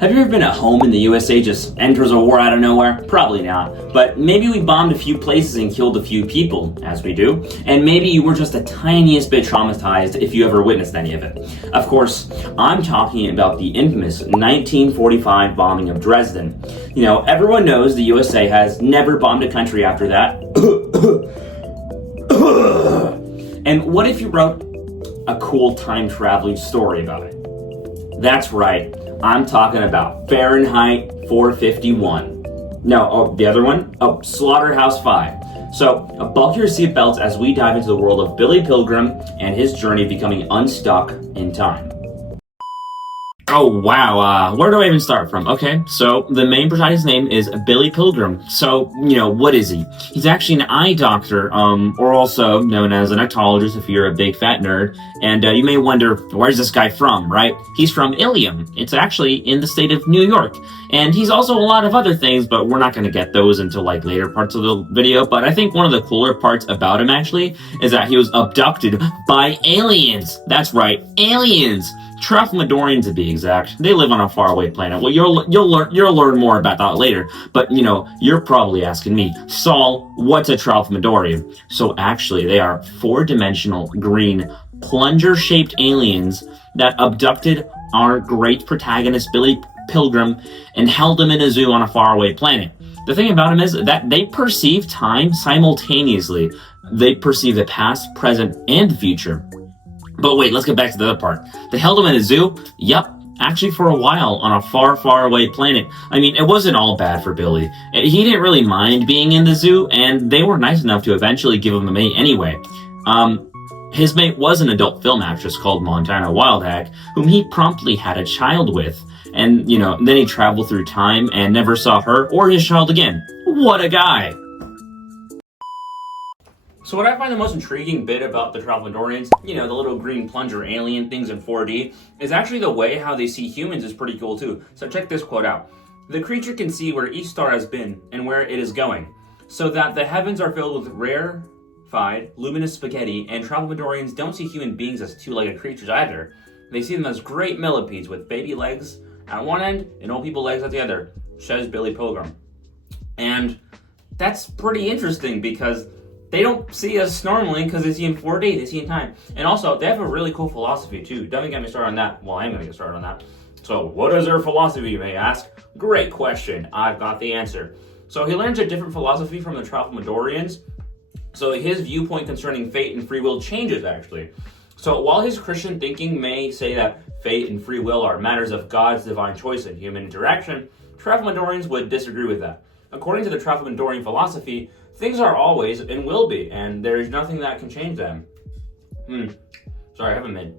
Have you ever been at home and the USA just enters a war out of nowhere? Probably not. But maybe we bombed a few places and killed a few people, as we do. And maybe you were just the tiniest bit traumatized if you ever witnessed any of it. Of course, I'm talking about the infamous 1945 bombing of Dresden. You know, everyone knows the USA has never bombed a country after that. And what if you wrote a cool time traveling story about it? That's right. I'm talking about Fahrenheit 451. No, the other one? Oh, Slaughterhouse 5. So, buckle your seatbelts as we dive into the world of Billy Pilgrim and his journey becoming unstuck in time. Oh, wow. Where do I even start from? Okay, so the main protagonist's name is Billy Pilgrim. So, what is he? He's actually an eye doctor, or also known as an octologist if you're a big fat nerd. And you may wonder, where's this guy from, right? He's from Ilium. It's actually in the state of New York. And he's also a lot of other things, but we're not going to get those until later parts of the video. But I think one of the cooler parts about him actually is that he was abducted by aliens. That's right, aliens. Tralfamadorians to be exact. They live on a faraway planet. Well, you'll learn more about that later. But you're probably asking me, Saul, what's a Tralfamadorian? So actually, they are four-dimensional green plunger-shaped aliens that abducted our great protagonist Billy Pilgrim and held him in a zoo on a faraway planet. The thing about him is that they perceive time simultaneously. They perceive the past, present, and the future. But wait, let's get back to the other part. They held him in a zoo? Yep. Actually, for a while on a far, far away planet. I mean, it wasn't all bad for Billy. He didn't really mind being in the zoo, and they were nice enough to eventually give him a mate anyway. His mate was an adult film actress called Montana Wildhack, whom he promptly had a child with. And, then he traveled through time and never saw her or his child again. What a guy! So what I find the most intriguing bit about the Tralfamadorians, the little green plunger alien things in 4D, is actually the way how they see humans is pretty cool too. So check this quote out. The creature can see where each star has been and where it is going, so that the heavens are filled with rarefied, luminous spaghetti, and Tralfamadorians don't see human beings as two-legged creatures either. They see them as great millipedes with baby legs at one end and old people legs at the other, says Billy Pilgrim. And that's pretty interesting because they don't see us normally because they see in 4D, they see in time. And also, they have a really cool philosophy too. Don't get me started on that. Well, I'm going to get started on that. So, what is their philosophy, you may ask? Great question. I've got the answer. So, he learns a different philosophy from the Tralfamadorians. So, his viewpoint concerning fate and free will changes, actually. So, while his Christian thinking may say that fate and free will are matters of God's divine choice and human interaction, Tralfamadorians would disagree with that. According to the Tralfamadorian philosophy, things are always and will be, and there is nothing that can change them. Sorry, I haven't made.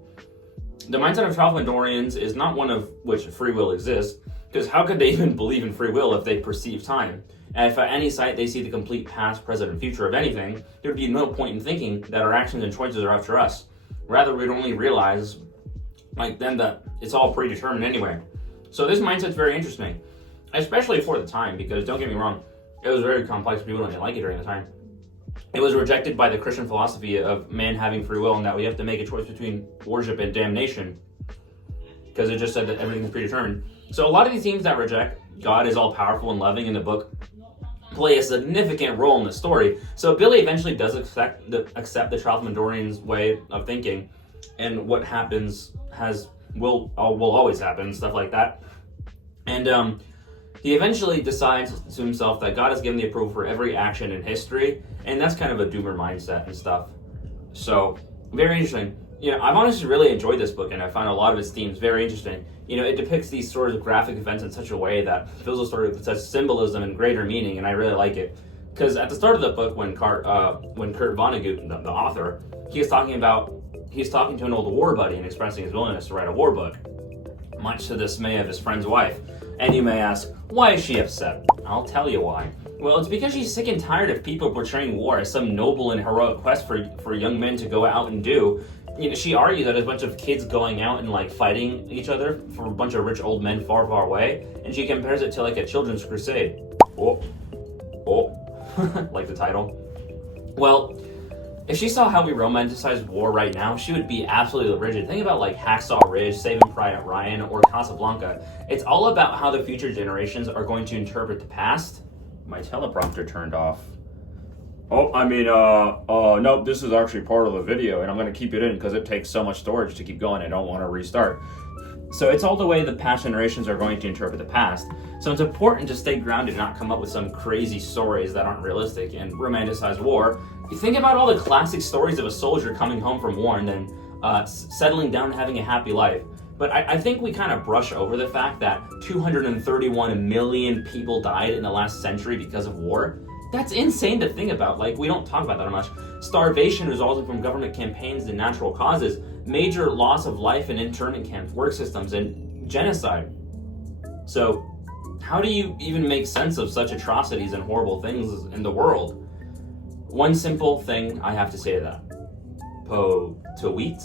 The mindset of Tralfamadorians is not one of which free will exists, because how could they even believe in free will if they perceive time? And if at any sight they see the complete past, present, and future of anything, there would be no point in thinking that our actions and choices are up to us. Rather, we'd only realize, then that it's all predetermined anyway. So this mindset's very interesting, especially for the time, because don't get me wrong, it was very complex. People didn't like it during the time. It was rejected by the Christian philosophy of man having free will and that we have to make a choice between worship and damnation, because it just said that everything's predetermined. So a lot of these teams that reject God is all powerful and loving in the book play a significant role in the story. So Billy eventually does accept the Tralfamadorians' way of thinking, and what happens will always happen, stuff like that. And he eventually decides to himself that God has given the approval for every action in history, and that's kind of a doomer mindset and stuff. So, very interesting. I've honestly really enjoyed this book, and I found a lot of its themes very interesting. It depicts these sort of graphic events in such a way that fills the story with such symbolism and greater meaning, and I really like it. Because at the start of the book, when Kurt Vonnegut, the author, he's talking to an old war buddy and expressing his willingness to write a war book, much to the dismay of his friend's wife. And you may ask, why is she upset? I'll tell you why. Well, it's because she's sick and tired of people portraying war as some noble and heroic quest for young men to go out and do. She argues that a bunch of kids going out and fighting each other for a bunch of rich old men far, far away, and she compares it to a children's crusade. Oh, like the title. Well, If she saw how we romanticize war right now, she would be absolutely rigid. Think about like Hacksaw Ridge, Saving Private Ryan, or Casablanca. It's all about how the future generations are going to interpret the past. My teleprompter turned off. Nope, this is actually part of the video, and I'm going to keep it in because it takes so much storage to keep going. I don't want to restart. So it's all the way the past generations are going to interpret the past. So it's important to stay grounded and not come up with some crazy stories that aren't realistic and romanticize war. You think about all the classic stories of a soldier coming home from war and then settling down and having a happy life. But I think we kind of brush over the fact that 231 million people died in the last century because of war. That's insane to think about. Like, we don't talk about that much. Starvation resulting from government campaigns and natural causes, major loss of life in internment camps, work systems, and genocide. So, how do you even make sense of such atrocities and horrible things in the world? One simple thing I have to say to that. Po-tweet?